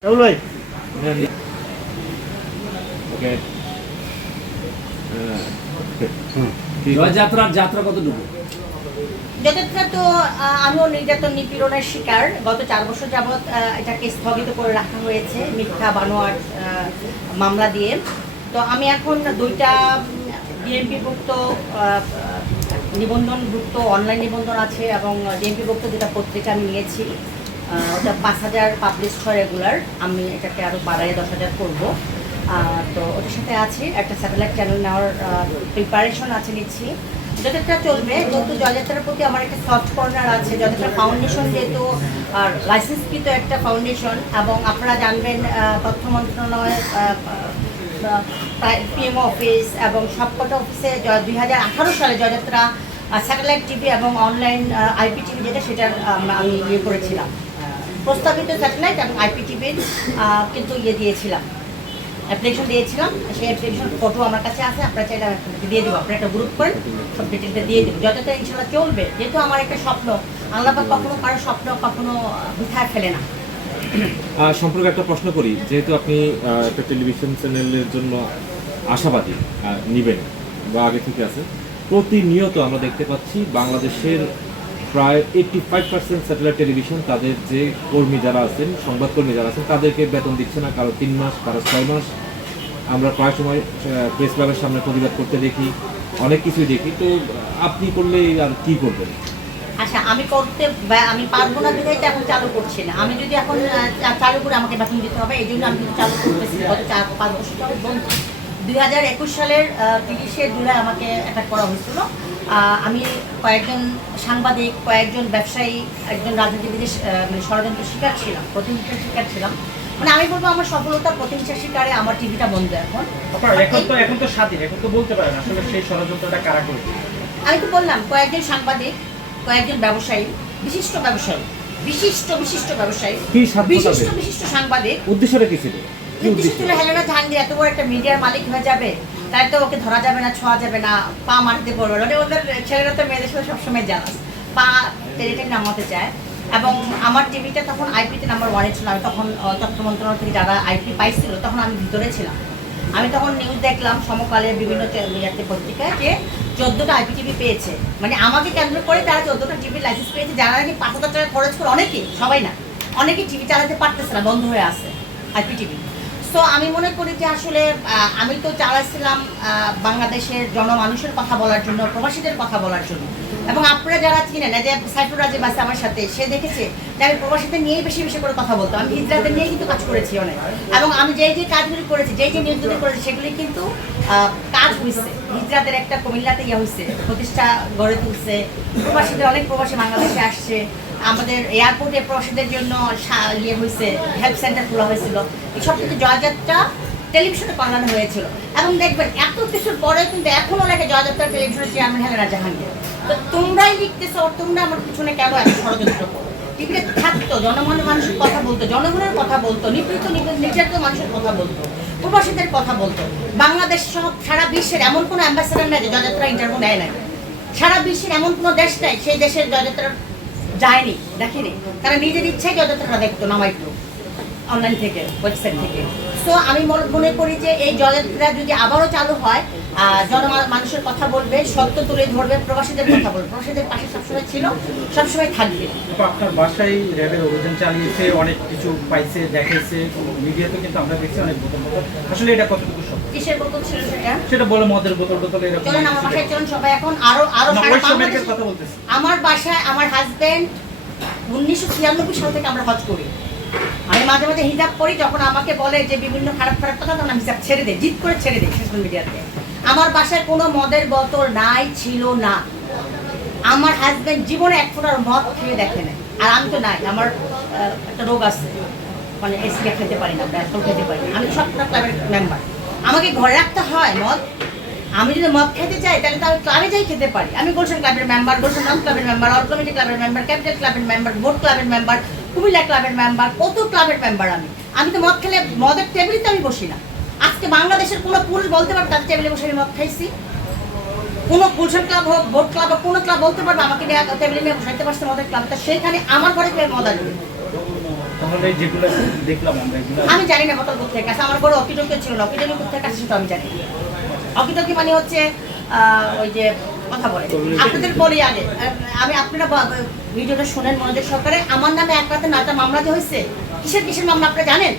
ওকে জয়যাত্রার যাত্রা কতটুকু? জয়যাত্রা তো আমিও নির্যাতন নিপীড়নের শিকার। গত 4 বছর যাবৎ এটাকে স্থগিত করে রাখা হয়েছে মিথ্যা বানোয়ার মামলা দিয়ে। তো আমি এখন 2টা ডিএমপিভুক্ত নিবন্ধনভুক্ত অনলাইন নিবন্ধন আছে এবং ডিএমপিভুক্ত যেটা পত্রিকা আমি নিয়েছি ওটা 5000 পাবলিশ হয় রেগুলার। আমি এটাকে আরও বাড়াই 10,000 করবো। তো ওটার সাথে আছে একটা স্যাটেলাইট চ্যানেল নেওয়ার প্রিপারেশন আছে, নিচ্ছি। জয়যাত্রা চলবে, যেহেতু জয়যাত্রার প্রতি আমার একটা সফট কর্নার আছে। জয়যাত্রা ফাউন্ডেশন যেহেতু লাইসেন্সকৃত একটা ফাউন্ডেশন, এবং আপনারা জানবেন তথ্য মন্ত্রণালয়, পিএম অফিস এবং সবকটা অফিসে 2018 সালে জয়যাত্রা স্যাটেলাইট টিভি এবং অনলাইন আইপি টিভি যেটা সেটার আমি ইয়ে করেছিলাম, প্রস্তাবিত স্যাটেলাইট এবং আইপি টিভির কিন্তু দিয়েছিলাম, অ্যাপ্লিকেশন দিয়েছিলাম। সেই অ্যাপ্লিকেশন ফটো আমার কাছে আছে, আপনারা চাইলে দিয়ে দেবো। আপনারা একটা গ্রুপ করেন, সব ডিটেলটা দিয়ে দেবো। যতটা ইনশাল্লাহ চলবে, যেহেতু আমার একটা স্বপ্ন, আল্লাহ পাক কখনো কারো স্বপ্ন কখনো বৃথা ফেলে না। সম্পর্কে একটা প্রশ্ন করি, যেহেতু আপনি একটা টেলিভিশন চ্যানেলের জন্য আশাবাদী নিবেন বা আগে থেকে আছে, প্রতিনিয়ত আমরা দেখতে পাচ্ছি বাংলাদেশের প্রায় 85% স্যাটেলাইট টেলিভিশন তাদের যে কর্মী যারা আছেন, সংবাদকর্মী যারা আছেন, তাদেরকে বেতন দিচ্ছে না। কারো 3 মাস, কারো 6 মাস। আমরা প্রায় সময় প্রেস ক্লাবের সামনে প্রতিবাদ করতে দেখি, অনেক কিছুই দেখি। তো আপনি করলে আর কি করবেন? আচ্ছা, আমি পারবো না বিধায় এখন চালু করছি না। আমি যদি এখন চালু করে আমাকে বেতন দিতে হবে, এই জন্য আমি কিন্তু চালু করতেছি। গত 4-5 বছর ধরে বন্ধ। 2021 সালের 30শে জুলাই আমাকে অ্যাটাক করা হয়েছিল। আমি কয়েকজন সাংবাদিক, কয়েকজন ব্যবসায়ী, একজন রাজনীতিবিদের মানে ষড়যন্ত্র শিকার ছিলাম, প্রতিহিংসার শিকার ছিলাম। মানে আমি বলবো আমার সফলতার প্রতিহিংসার শিকারে আমার টিভিটা বন্ধ এখন। এখন তো স্বাধীন, এখন তো বলতে পারেন আসলে সেই ষড়যন্ত্রটা কারা করেছে। আমি তো বললাম কয়েকজন সাংবাদিক, কয়েকজন ব্যবসায়ী, বিশিষ্ট ব্যবসায়ী, বিশিষ্ট ব্যবসায়ী, বিশিষ্ট সাংবাদিক। উদ্দেশ্যটা কি ছিল? উদ্দেশ্য ছিল হেলেনা জাহাঙ্গীর এত বড় একটা মিডিয়ার মালিক হয়ে যাবে, তাই তো ওকে ধরা যাবে না, ছোঁয়া যাবে না, পা মারতে পড়বে। মানে ওদের ছেলেরা তো মেয়েদের সাথে সবসময় জানাস, পা টেনে নামাতে চায়। এবং আমার টিভিটা তখন আইপিতে নাম্বার 1-এ ছিল। আমি তখন তথ্য মন্ত্রণালয় থেকে যারা আইপি পাইছিল, তখন আমি ভিতরে ছিলাম। আমি তখন নিউজ দেখলাম সমকালের বিভিন্ন পত্রিকায় যে 14টা আইপি টিভি পেয়েছে। মানে আমাকে কেন্দ্র করে তারা 14টা টিভির লাইসেন্স পেয়েছে, যারা নাকি 5,000 টাকা খরচ করে, অনেকেই, সবাই না, অনেকেই টিভি চালাতে পারতেছে না, বন্ধ হয়ে আছে আইপি টিভি। তো আমি মনে করি যে আসলে আমি তো চালাইছিলাম বাংলাদেশের জনমানুষের কথা বলার জন্য, প্রবাসীদের কথা বলার জন্য। এবং আপনারা যারা চিনেন, যে সাইফুর রাজীব আছে আমার সাথে, সে দেখেছে যে আমি প্রবাসীদের নিয়েই বেশি বেশি করে কথা বলতাম। আমি হিজড়াদের নিয়েই কিন্তু কাজ করেছি অনেক, এবং আমি যে কাজগুলি করেছি, যে নিউজগুলি করেছি, সেগুলি কিন্তু কাজ হয়েছে। হিজড়াদের একটা কুমিল্লাতে হয়েছে, প্রতিষ্ঠা গড়ে তুলছে। প্রবাসীদের অনেক প্রবাসী বাংলাদেশে আসছে। আমাদের এয়ারপোর্টে প্রবাসীদের জন্য হয়েছে, হেল্প সেন্টার খোলা হয়েছিল। এইসব কিন্তু জয়যাত্রা টেলিভিশনে বানানো হয়েছিল। এবং দেখবেন এত কিছুর পরে কিন্তু এখনও লেখে জয়যাত্রা টেলিভিশনের চেয়ারম্যান হেলেনা জাহাঙ্গীর। তো তোমরাই লিখতেছ, তোমরা আমার পিছনে কেন এত ষড়যন্ত্র করো? টিভিতে থাকতো, জনগণের মানুষের কথা বলতো, জনগণের কথা বলতো, নিপীড়িত নির্যাতিত মানুষের কথা বলতো, প্রবাসীদের কথা বলতো। বাংলাদেশ সহ সারা বিশ্বের এমন কোনো অ্যাম্বাসেডার নাই যে জয়যাত্রা ইন্টারভিউ নেয় নাই। সারা বিশ্বের এমন কোনো দেশ নাই সেই দেশের জয়যাত্রা যায়নি, দেখেনি। তারা নিজের ইচ্ছায় জয়যাত্রাটা দেখতো, নামাইতো অনলাইন থেকে, ওয়েবসাইট থেকে। সো আমি মনে করি যে এই জয়যাত্রা যদি আবারও চালু হয়, মানুষের কথা বলবে, সত্য তুলে ধরবে, প্রবাসীদের কথা বলবে, প্রবাসীদের পাশে সবসময় ছিল, সবসময় থাকবে। আপনার বাসায় র্যাবের অভিযান চালিয়েছে, অনেক কিছু পাইছে, দেখাইছে, মিডিয়াতে কিন্তু আমরা দেখছি অনেক বোতল। আসলে এটা কতটুকু সত্য? কিসের বোতল ছিল সেটা বলে মদের বোতল এরকম। চলেন আমার বাসায় চলুন সবাই, এখন আরো কথা বলতেছি। আমার বাসায় আমার হাজবেন্ড 1996 সাল থেকে আমরা হজ করি। আমি মাঝে মাঝে হিজাব করি, যখন আমাকে বলে যে বিভিন্ন খারাপ কথা, তখন আমি হিজাব ছেড়ে দিই, জিদ করে ছেড়ে দিই সোশ্যাল মিডিয়াতে। আমার বাসায় কোনো মদের বোতল নাই, ছিল না। আমার হাজবেন্ড জীবনে এক ফোঁটার মদ খেয়ে দেখে নেয়, আর আমি তো নাই, আমার একটা রোগ আছে, মানে এসিটা খেতে পারি না, অ্যালকোহল খেতে পারি না। আমি তো সবটা ক্লাবের মেম্বার, আমাকে ঘরে রাখতে হয় মদ। আমি যদি মদ খেতে চাই তাহলে তো আমি ক্লাবে যাই খেতে পারি। আমি গুলশান ক্লাবের মেম্বার, গুলশান নর্থ ক্লাবের মেম্বার, অল কমিটি ক্লাবের মেম্বার, ক্যাপিটাল ক্লাবের মেম্বার, বোর্ড ক্লাবের মেম্বার, কুমিল্লা ক্লাবের মেম্বার, কত ক্লাবের মেম্বার। আমি তো মদ খেলে মদের টেবিলে তো আমি বসি না। আজকে বাংলাদেশের কোনো পুরুষ বলতে পারবে তাদের টেবিলে বসে আমি মদ খাইছি? কোনো গুলশান ক্লাব হোক, বোর্ড ক্লাব হোক, কোনো ক্লাব বলতে পারবে আমাকে টেবিলে নিয়ে বসাইতে পারছে মদের ক্লাব? তা সেইখানে আমার ঘরে মদ আসবে, তাহলে যেগুলো দেখলাম আমরা এগুলো আমি জানি না বোতল কোথা থেকে আসে, আমার ঘরে অকিটকি ছিল না, অকিটকি কোথা থেকে আসে সেটা আমি জানি না। অকিটকি মানে হচ্ছে ওই যে কথা বলে আপনাদের বলি আগে, আমি আপনারা ভিডিওটা শোনেন মনোযোগ সহকারে। আমার নামে এক রাতে 9টা মামলা যে হয়েছে, কিসের মামলা আপনারা জানেন?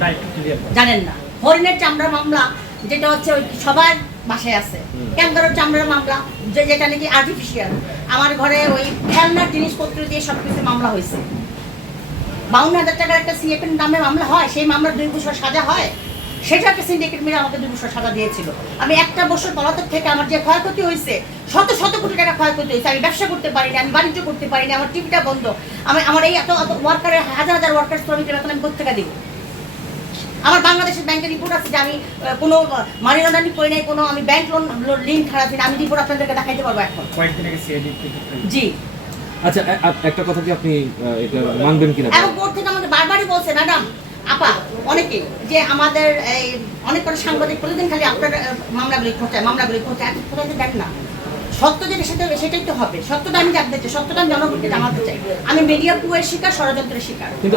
না একটু ক্লিয়ার জানেন না? হরিণের চামড়ার মামলা, যেটা হচ্ছে ওই সবার বাসায় আছে। ক্যাঙ্গারুর চামড়ার মামলা, যেটা নাকি আর্টিফিশিয়াল। আমার ঘরে ওই খেলনার জিনিসপত্র দিয়ে সব কিছু মামলা হয়েছে। 52,000 টাকার একটা সিএপের নামে মামলা হয়, সেই মামলার 2 বছর সাজা হয়। সেটা একটা সিন্ডিকেট মিলে আমাকে 2 বছর সাজা দিয়েছিল। আমি একটা বছর পলাতক থেকে আমার যে ক্ষয়ক্ষতি হয়েছে, শত কোটি টাকা ক্ষয়ক্ষতি হয়েছে। আমি ব্যবসা করতে পারিনি, আমি বাণিজ্য করতে পারিনি, আমার টিভিটা বন্ধ। আমার এই এত ওয়ার্কারের হাজার ওয়ার্কার শ্রমিকের বেতন আমি কোথা থেকে দিব? আমার বাংলাদেশের ব্যাংকের রিপোর্ট আছে যে আমি কোনো মানি লন্ডারিং করি নাই, কোনো আমি ব্যাংক লোন লিঙ্ক খারাপ না। আমি রিপোর্ট আপনাদেরকে দেখাইতে পারবো এখন। কয়েকদিন আগে সিআইডি জি। আচ্ছা, একটা কথা কি আপনি এটা মানবেন কিনা? এবং কোর্ট থেকে আমাকে বারবারই বলছে ম্যাডাম আপা অনেকেই যে আমাদের এই অনেক করে সাংবাদিক প্রতিদিন খালি আপনার মামলাগুলি খোঁচায় কোথায় দেখ না। সত্য যেটা সেটাই তো হবে। সত্যটা আমি জানতে চাই, সত্যটা আমি জনগণকে জানাতে চাই। আমি মিডিয়া কুয়ের শিকার, ষড়যন্ত্রের শিকার। কিন্তু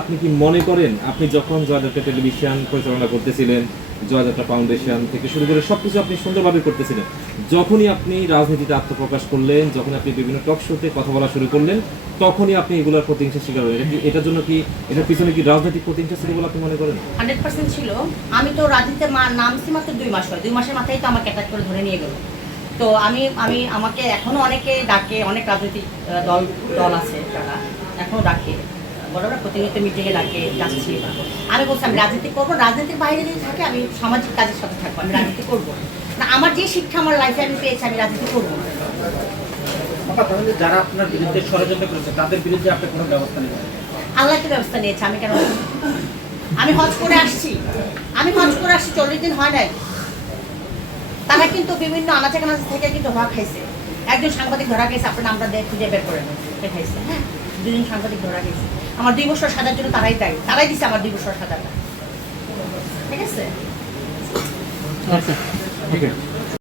আপনি কি মনে করেন আপনি যখন জয়যাত্রা টেলিভিশন পরিচালনা করতেছিলেন, জয়যাত্রা ফাউন্ডেশন থেকে শুরু করে সবকিছু আপনি সুন্দরভাবে করতেছিলেন, যখনই আপনি রাজনীতিতে আত্মপ্রকাশ করলেন, যখন আপনি বিভিন্ন টক শোতে কথা বলা শুরু করলেন, তখনই আপনি এগুলোর প্রতিহিংসার শিকার হলেন? এটার জন্য কি, এটার পিছনে কি রাজনৈতিক প্রতিহিংসা ছিল বলে আপনি মনে করেন? 100% ছিল। আমি তো রাজনীতিতে নামছি মাত্র 2 মাস হয়। 2 মাসের মাথায় তো আমাকে অ্যাটাক করে ধরে নিয়ে গেল। তো আমাকে এখনো অনেকে ডাকে, অনেক রাজনৈতিক দল আছে তারা এখনো ডাকে, বড় প্রতিনিয়ত মিটিংয়ে ডাকে, যাচ্ছি। আমি বলছি আমি রাজনীতি করবো, রাজনীতির বাইরে যদি থাকে আমি সামাজিক কাজের সাথে থাকবো, আমি রাজনীতি করবো না। আমার যে শিক্ষা আমার লাইফে আমি পেয়েছি, আমি রাজনীতি করবো না। তাহলে যারা আপনার বিরুদ্ধে ষড়যন্ত্র করেছে তাদের বিরুদ্ধে আপনি কোনো ব্যবস্থা নেবেন? আল্লাহ তো ব্যবস্থা নিয়েছে, আমি কেন? আমি হজ করে আসছি 40 দিন হয় নাই। তারা কিন্তু বিভিন্ন আনাচে কানাচে থেকে কিন্তু ধরা খাইছে। একজন সাংবাদিক ধরা গেছে, আপনার নামটা খুঁজে বের করে দেখাইছে। হ্যাঁ, 2 জন সাংবাদিক ধরা গেছে। আমার 2 বছর সাজার জন্য তারাই দিচ্ছে আমার 2 বছর সাজাটা। ঠিক আছে? আচ্ছা, ওকে।